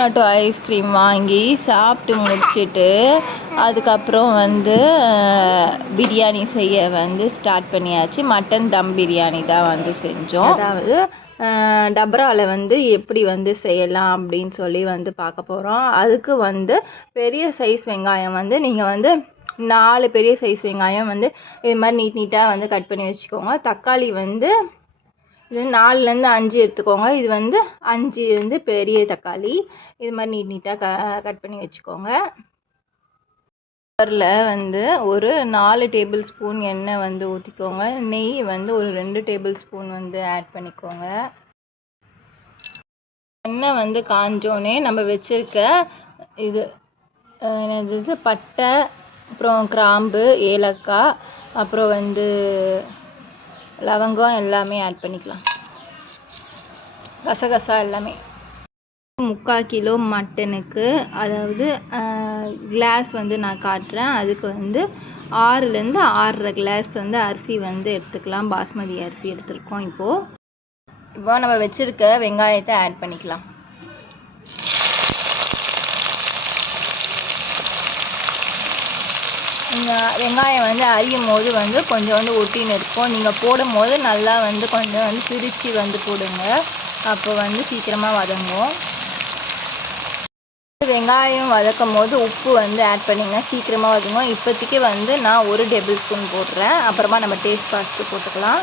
நட்டு ஐஸ்கிரீம் வாங்கி சாப்பிட்டு முடிச்சுட்டு அதுக்கப்புறம் வந்து பிரியாணி செய்ய வந்து ஸ்டார்ட் பண்ணியாச்சு. மட்டன் தம் பிரியாணி தான் வந்து செஞ்சோம். அதாவது டபராவில் வந்து எப்படி வந்து செய்யலாம் அப்படின்னு சொல்லி வந்து பார்க்க போகிறோம். அதுக்கு வந்து பெரிய சைஸ் வெங்காயம் வந்து நீங்கள் வந்து 4 பெரிய சைஸ் வெங்காயம் வந்து இது மாதிரி நீட்டாக வந்து கட் பண்ணி வச்சுக்கோங்க. தக்காளி வந்து இது 4லேருந்து 5 எடுத்துக்கோங்க. இது வந்து 5 வந்து பெரிய தக்காளி இது மாதிரி நீட்டாக கட் பண்ணி வச்சுக்கோங்க. குக்கரில் வந்து ஒரு 4 டேபிள் ஸ்பூன் எண்ணெய் வந்து ஊற்றிக்கோங்க. நெய் வந்து ஒரு 2 டேபிள் ஸ்பூன் வந்து ஆட் பண்ணிக்கோங்க. எண்ணெய் வந்து காஞ்சோடனே நம்ம வச்சுருக்க இது என்னது பட்டை, அப்புறம் கிராம்பு, ஏலக்காய், அப்புறம் வந்து லவங்கம் எல்லாமே ஆட் பண்ணிக்கலாம். கசகசா எல்லாமே. 3/4 கிலோ மட்டனுக்கு அதாவது கிளாஸ் வந்து நான் காட்டுறேன். அதுக்கு வந்து 6லேருந்து 6.5 கிளாஸ் வந்து அரிசி வந்து எடுத்துக்கலாம். பாஸ்மதி அரிசி எடுத்துருக்கோம். இப்போ நம்ம வச்சுருக்க வெங்காயத்தை ஆட் பண்ணிக்கலாம். வெங்காயம் வந்து அரியும் போது வந்து கொஞ்சம் வந்து ஒட்டின்னு இருக்கும். நீங்கள் போடும் போது நல்லா வந்து கொஞ்சம் வந்து பிரித்து வந்து போடுங்க. அப்போ வந்து சீக்கிரமாக வதங்கும். வெங்காயம் வதக்கும் போது உப்பு வந்து ஆட் பண்ணிங்கன்னா சீக்கிரமாக வதங்கும். இப்போதைக்கு வந்து நான் 1 டேபிள் ஸ்பூன் போடுறேன். அப்புறமா நம்ம டேஸ்ட் பார்த்து போட்டுக்கலாம்.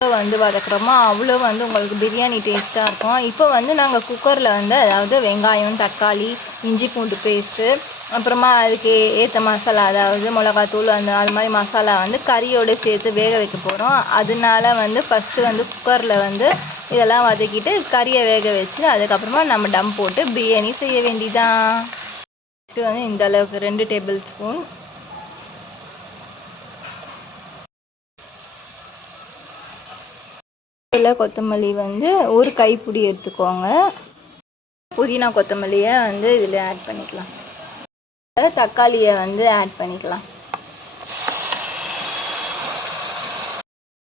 வந்து வதக்குறோமோ அவ்வளோ வந்து உங்களுக்கு பிரியாணி டேஸ்ட்டாக இருக்கும். இப்போ வந்து நாங்கள் குக்கரில் வந்து அதாவது வெங்காயம், தக்காளி, இஞ்சி பூண்டு பேஸ்ட்டு, அப்புறமா அதுக்கு ஏற்ற மசாலா அதாவது மிளகாத்தூள் அது மாதிரி மசாலா வந்து கறியோடு சேர்த்து வேக வைக்க போகிறோம். அதனால வந்து ஃபஸ்ட்டு வந்து குக்கரில் வந்து இதெல்லாம் வதக்கிட்டு கறியை வேக வச்சு அதுக்கப்புறமா நம்ம டம் போட்டு பிரியாணி செய்ய வேண்டியதான். ஃபஸ்ட்டு வந்து இந்த அளவுக்கு 2 டேபிள் ஸ்பூன் கொத்தமல்லி வந்து ஒரு கைப்பிடி எடுத்துக்கோங்க. புதினா கொத்தமல்லியை வந்து இதில் ஆட் பண்ணிக்கலாம். தக்காளியை வந்து ஆட் பண்ணிக்கலாம்.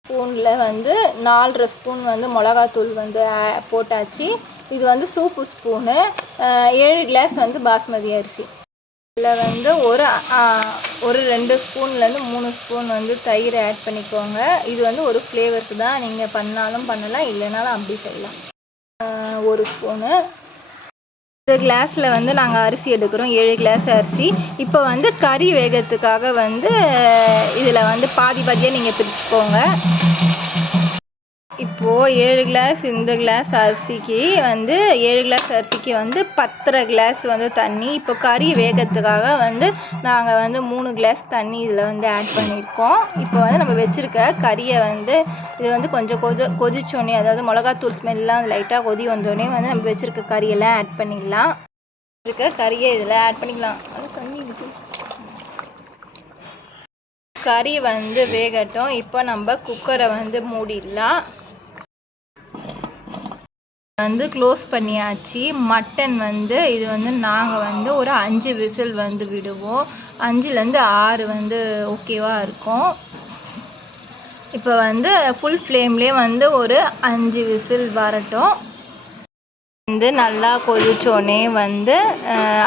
ஸ்பூனில் வந்து 4.5 ஸ்பூன் வந்து மிளகாத்தூள் வந்து போட்டாச்சு. இது வந்து சூப்பு ஸ்பூனு. 7 கிளாஸ் வந்து பாஸ்மதி அரிசி. இதில் வந்து ஒரு 2 ஸ்பூன்லேருந்து 3 ஸ்பூன் வந்து தயிர் ஆட் பண்ணிக்கோங்க. இது வந்து ஒரு ஃப்ளேவருக்கு தான். நீங்கள் பண்ணாலும் பண்ணலாம், இல்லைனாலும் அப்படி செய்யலாம். 1 ஸ்பூனு. இந்த கிளாஸில் வந்து நாங்கள் அரிசி எடுக்கிறோம். 7 கிளாஸ் அரிசி. இப்போ வந்து கறி வேகத்துக்காக வந்து இதில் வந்து பாதியாக நீங்கள் பிரிச்சுக்கோங்க. இப்போது 7 கிளாஸ் இந்த கிளாஸ் அரிசிக்கு வந்து 7 கிளாஸ் அரிசிக்கு வந்து 10.5 கிளாஸ் வந்து தண்ணி. இப்போ கறி வேகத்துக்காக வந்து நாங்கள் வந்து 3 கிளாஸ் தண்ணி இதில் வந்து ஆட் பண்ணியிருக்கோம். இப்போ வந்து நம்ம வச்சுருக்க கறியை வந்து இது வந்து கொஞ்சம் கொதிச்சோடனே அதாவது மிளகாத்தூள் ஸ்மெல்லாம் லைட்டாக கொதி வந்தோடனே வந்து நம்ம வச்சுருக்க கறியெல்லாம் ஆட் பண்ணிடலாம். கறியை இதில் ஆட் பண்ணிக்கலாம். அது தண்ணி இருக்கு. கறி வந்து வேகட்டும். இப்போ நம்ம குக்கரை வந்து மூடிடலாம். வந்து க்ளோஸ் பண்ணியாச்சு. மட்டன் வந்து இது வந்து நாங்கள் வந்து ஒரு 5 விசில் வந்து விடுவோம். 5லேருந்து 6 வந்து ஓகேவாக இருக்கும். இப்போ வந்து ஃபுல் ஃப்ளேம்லேயே வந்து ஒரு 5 விசில் வரட்டும். வந்து நல்லா கொதிச்சோடனே வந்து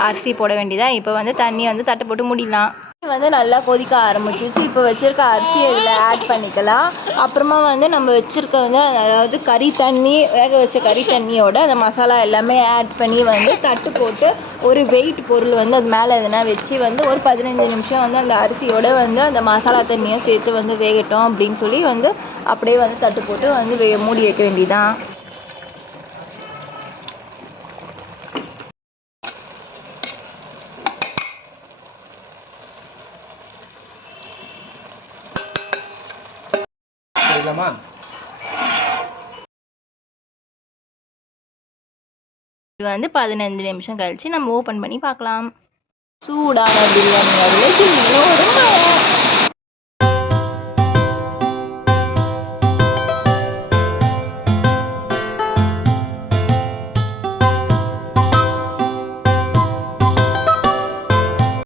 அரிசி போட வேண்டியதான். இப்போ வந்து தண்ணி வந்து தட்டு போட்டு மூடிடலாம். வந்து நல்லா கொதிக்க ஆரம்பிச்சிச்சு. இப்போ வச்சுருக்க அரிசியை இதில் ஆட் பண்ணிக்கலாம். அப்புறமா வந்து நம்ம வச்சுருக்க வந்து அதாவது கறி தண்ணி வேக வச்ச கறி தண்ணியோட அந்த மசாலா எல்லாமே ஆட் பண்ணி வந்து தட்டு போட்டு ஒரு வெயிட் பொருள் வந்து அது மேலே எதுனா வச்சு வந்து ஒரு 15 நிமிஷம் வந்து அந்த அரிசியோட வந்து அந்த மசாலா தண்ணியை சேர்த்து வந்து வேகட்டும் அப்படின்னு சொல்லி வந்து அப்படியே வந்து தட்டு போட்டு வந்து மூடி வைக்க வேண்டியதான். இது வந்து 15 நிமிஷம் கழிச்சு நம்ம ஓப்பன் பண்ணி பார்க்கலாம். சூடான பிரியாணி